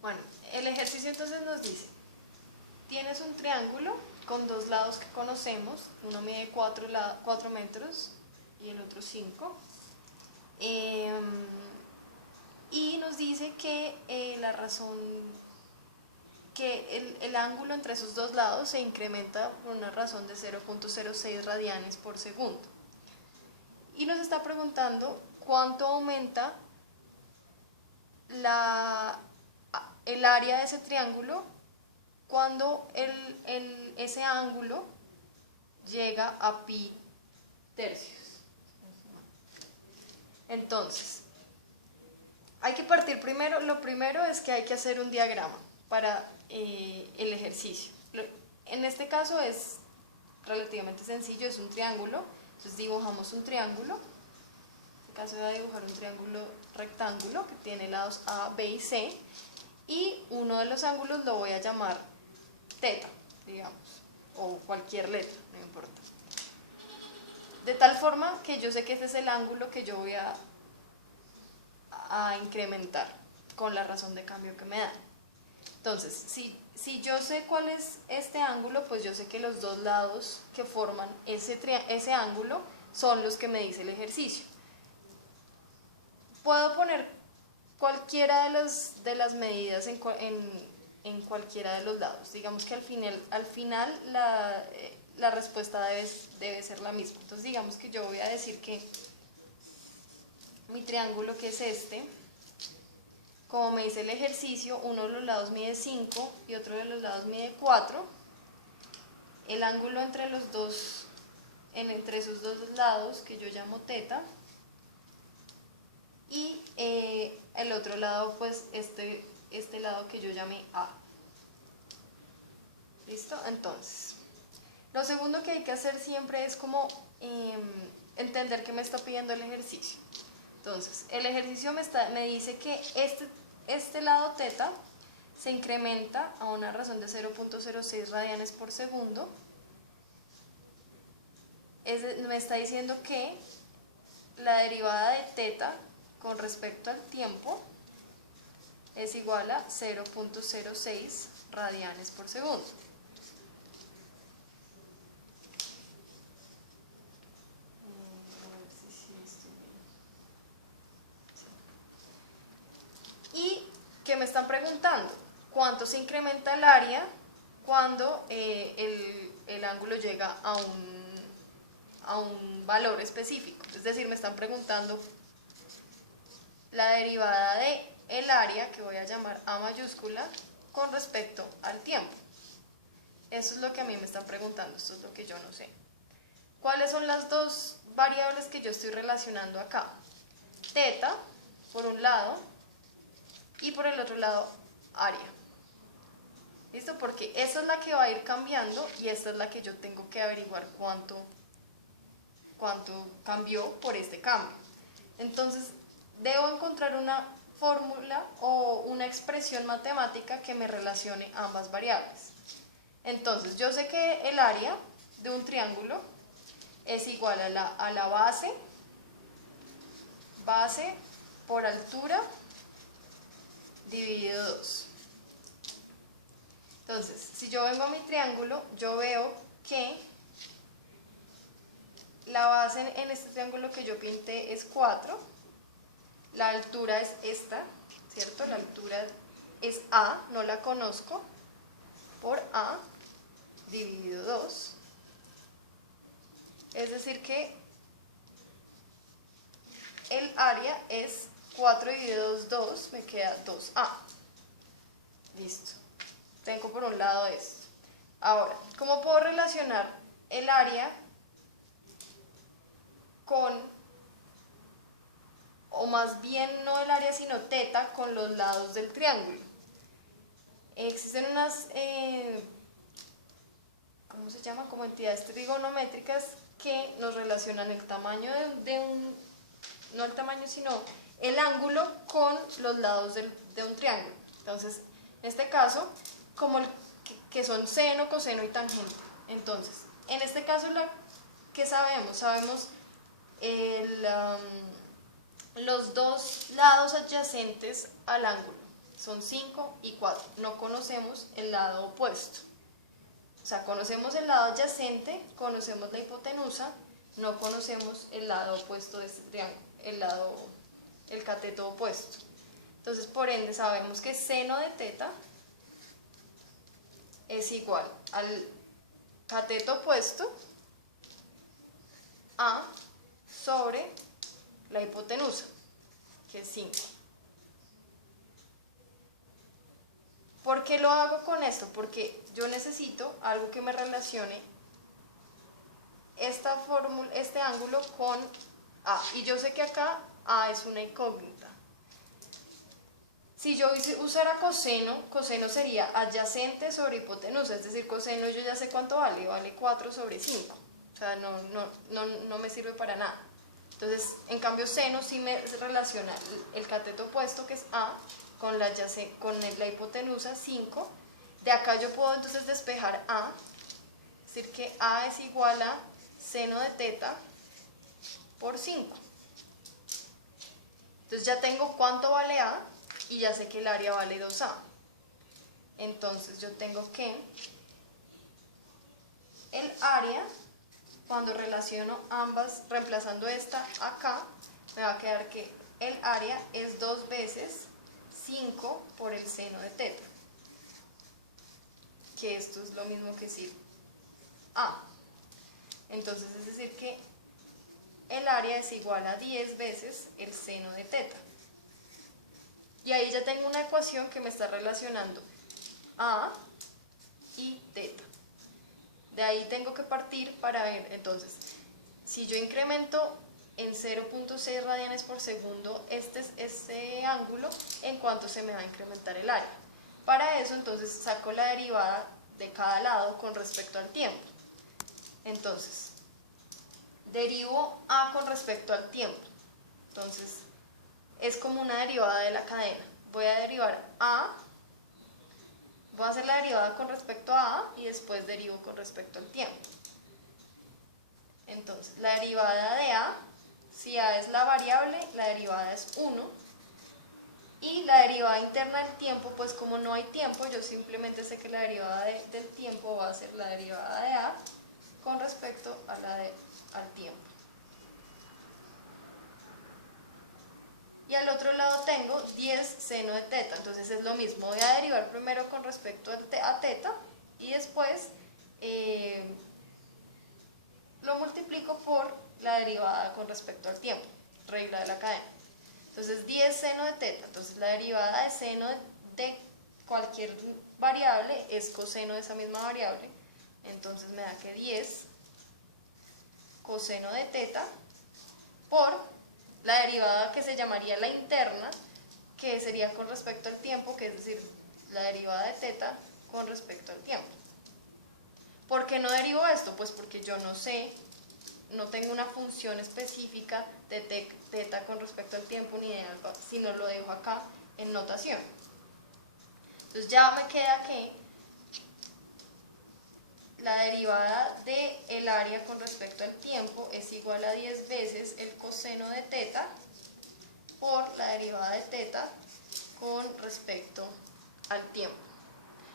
Bueno, el ejercicio entonces nos dice, tienes un triángulo con dos lados que conocemos, uno mide 4 metros y el otro 5, y nos dice que la razón, que el ángulo entre esos dos lados se incrementa por una razón de 0.06 radianes por segundo. Y nos está preguntando cuánto aumenta el área de ese triángulo cuando ese ángulo llega a pi tercios. Entonces, hay que partir primero, lo primero es que hay que hacer un diagrama para el ejercicio. En este caso es relativamente sencillo, es un triángulo, entonces dibujamos un triángulo. En este caso voy a dibujar un triángulo rectángulo que tiene lados A, B y C, y uno de los ángulos lo voy a llamar teta, digamos, o cualquier letra, no importa. De tal forma que yo sé que este es el ángulo que yo voy a incrementar con la razón de cambio que me da. Entonces, si yo sé cuál es este ángulo, pues yo sé que los dos lados que forman ese ángulo son los que me dice el ejercicio. Puedo poner cualquiera de las medidas en cualquiera de los lados. Digamos que al final la respuesta debe ser la misma. Entonces digamos que yo voy a decir que mi triángulo, que es este, como me dice el ejercicio, uno de los lados mide 5 y otro de los lados mide 4. El ángulo entre esos dos lados, que yo llamo teta, y el otro lado, pues este lado que yo llamé A. ¿Listo? Entonces, lo segundo que hay que hacer siempre es como entender qué me está pidiendo el ejercicio. Entonces, el ejercicio me dice que este lado teta se incrementa a una razón de 0.06 radianes por segundo. Me está diciendo que la derivada de teta con respecto al tiempo es igual a 0.06 radianes por segundo. Y que me están preguntando cuánto se incrementa el área cuando el ángulo llega a un valor específico. Es decir, me están preguntando la derivada de el área, que voy a llamar A mayúscula, con respecto al tiempo. Eso es lo que a mí me están preguntando, esto es lo que yo no sé. ¿Cuáles son las dos variables que yo estoy relacionando acá? Teta, por un lado, y por el otro lado, área. ¿Listo? Porque esta es la que va a ir cambiando y esta es la que yo tengo que averiguar cuánto cambió por este cambio. Entonces, debo encontrar una fórmula o una expresión matemática que me relacione ambas variables. Entonces, yo sé que el área de un triángulo es igual a la base por altura dividido 2. Entonces, si yo vengo a mi triángulo, yo veo que la base en este triángulo que yo pinté es 4, la altura es esta, ¿cierto? La altura es A, no la conozco, por A dividido 2. Es decir que el área es 4 dividido 2, me queda 2A. Listo. Tengo por un lado esto. Ahora, ¿cómo puedo relacionar el área o más bien no el área sino teta, con los lados del triángulo? Existen unas, ¿cómo se llama? Como entidades trigonométricas que nos relacionan el tamaño no el tamaño sino el ángulo con los lados de un triángulo. Entonces, en este caso, como que son seno, coseno y tangente. Entonces, en este caso, ¿qué sabemos? Sabemos los dos lados adyacentes al ángulo. son 5 y 4. No conocemos el lado opuesto. O sea, conocemos el lado adyacente, conocemos la hipotenusa, no conocemos el lado opuesto de este triángulo, el cateto opuesto. Entonces, por ende, sabemos que seno de teta es igual al cateto opuesto A sobre la hipotenusa, que es 5. ¿Por qué lo hago con esto? Porque yo necesito algo que me relacione este ángulo con A. Y yo sé que acá A es una incógnita. Si yo usara coseno, coseno sería adyacente sobre hipotenusa, es decir, coseno yo ya sé cuánto vale 4 sobre 5. O sea, no me sirve para nada. Entonces, en cambio, seno sí me relaciona el cateto opuesto, que es A, con la hipotenusa 5. De acá yo puedo entonces despejar A, es decir, que A es igual a seno de teta por 5. Entonces ya tengo cuánto vale A y ya sé que el área vale 2A. Entonces yo tengo que el área, cuando relaciono ambas, reemplazando esta acá, me va a quedar que el área es 2 veces 5 por el seno de teta. Que esto es lo mismo que decir A. Entonces es decir que el área es igual a 10 veces el seno de teta. Y ahí ya tengo una ecuación que me está relacionando A y teta. De ahí tengo que partir para ver, entonces, si yo incremento en 0.6 radianes por segundo este ángulo, ¿en cuánto se me va a incrementar el área? Para eso, entonces, saco la derivada de cada lado con respecto al tiempo. Entonces, derivo A con respecto al tiempo. Entonces, es como una derivada de la cadena. Voy a derivar A, voy a hacer la derivada con respecto a A y después derivo con respecto al tiempo. Entonces, la derivada de A, si A es la variable, la derivada es 1. Y la derivada interna del tiempo, pues como no hay tiempo, yo simplemente sé que la derivada del tiempo va a ser la derivada de A con respecto a al tiempo. Y al otro lado tengo 10 seno de teta, entonces es lo mismo, voy a derivar primero con respecto a teta y después lo multiplico por la derivada con respecto al tiempo, regla de la cadena. Entonces 10 seno de teta, entonces la derivada de seno de cualquier variable es coseno de esa misma variable, entonces me da que 10 coseno de teta por la derivada que se llamaría la interna, que sería con respecto al tiempo, que es decir, la derivada de teta con respecto al tiempo. ¿Por qué no derivo esto? Pues porque yo no sé, no tengo una función específica de teta con respecto al tiempo ni de algo, sino lo dejo acá en notación. Entonces ya me queda que la derivada del área con respecto al tiempo es igual a 10 veces el coseno de teta por la derivada de teta con respecto al tiempo.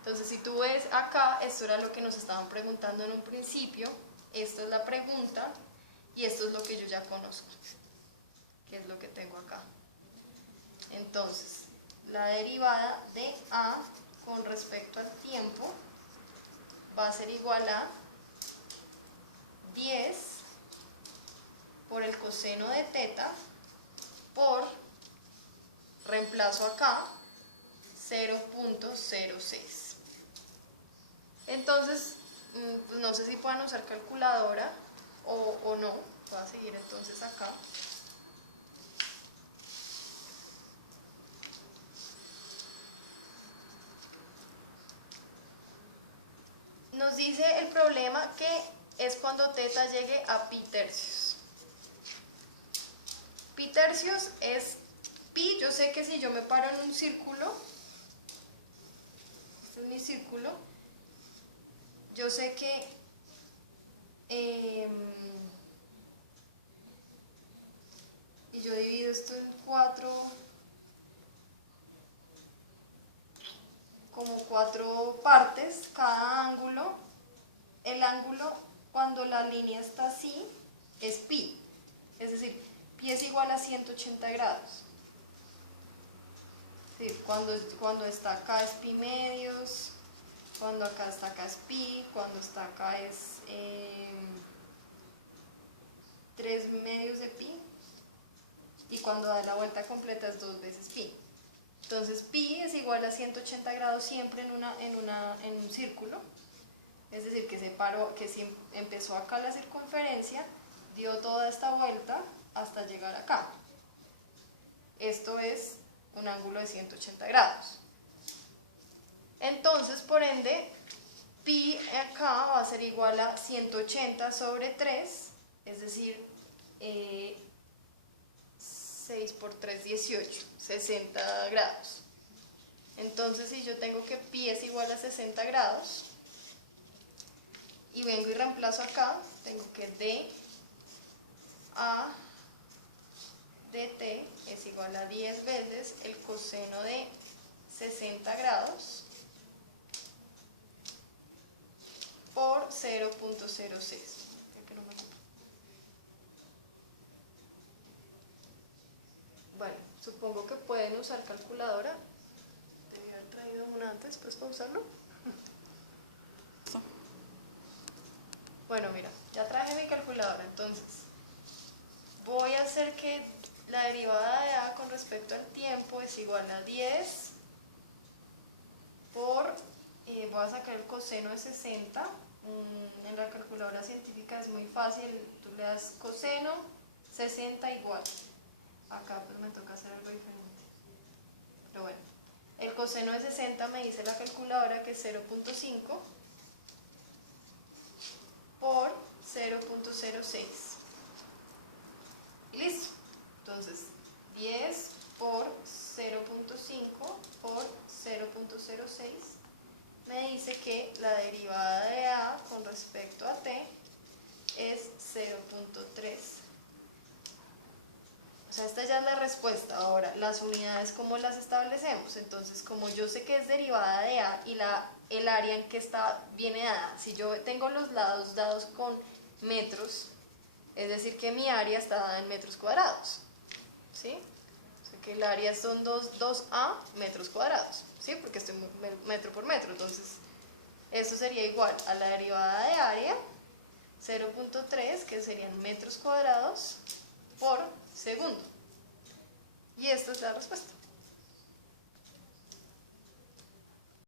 Entonces, si tú ves acá, esto era lo que nos estaban preguntando en un principio, esto es la pregunta y esto es lo que yo ya conozco, que es lo que tengo acá. Entonces, la derivada de A con respecto al tiempo va a ser igual a 10 por el coseno de teta por, reemplazo acá, 0.06. Entonces, pues no sé si puedan usar calculadora o no. Voy a seguir entonces acá. Nos dice el problema que es cuando teta llegue a pi tercios. Pi tercios es pi, yo sé que si yo me paro en un círculo, este es mi círculo, yo sé que y yo divido esto en 4, 4 partes, cada ángulo, el ángulo cuando la línea está así es pi, es decir, pi es igual a 180 grados. Es decir, cuando está acá es pi medios, cuando acá es pi, cuando está acá es 3 medios de pi, y cuando da la vuelta completa es 2 veces pi. Entonces pi es igual a 180 grados siempre en un círculo, es decir, que si empezó acá la circunferencia, dio toda esta vuelta hasta llegar acá. Esto es un ángulo de 180 grados. Entonces, por ende, pi acá va a ser igual a 180 sobre 3, es decir, 6 por 3, 18, 60 grados. Entonces, si yo tengo que pi es igual a 60 grados, y vengo y reemplazo acá, tengo que dA dt es igual a 10 veces el coseno de 60 grados por 0.06. Bueno, supongo que pueden usar calculadora. Debí haber traído una antes, pues, para usarlo. Bueno, mira, ya traje mi calculadora, entonces voy a hacer que la derivada de A con respecto al tiempo es igual a 10 por, voy a sacar el coseno de 60, en la calculadora científica es muy fácil, tú le das coseno 60 igual, acá pues me toca hacer algo diferente, pero bueno, el coseno de 60 me dice la calculadora que es 0.5 por 0.06 y listo. Entonces 10 por 0.5 por 0.06 me dice que la derivada de A con respecto a t es 0.3. O sea, esta ya es la respuesta. Ahora, las unidades, ¿cómo las establecemos? Entonces, como yo sé que es derivada de A y el área en que está viene dada, si yo tengo los lados dados con metros, es decir que mi área está dada en metros cuadrados, ¿sí? O sea que el área son 2A metros cuadrados, ¿sí? Porque estoy metro por metro, entonces eso sería igual a la derivada de área, 0.3, que serían metros cuadrados por segundo. Y esta es la respuesta.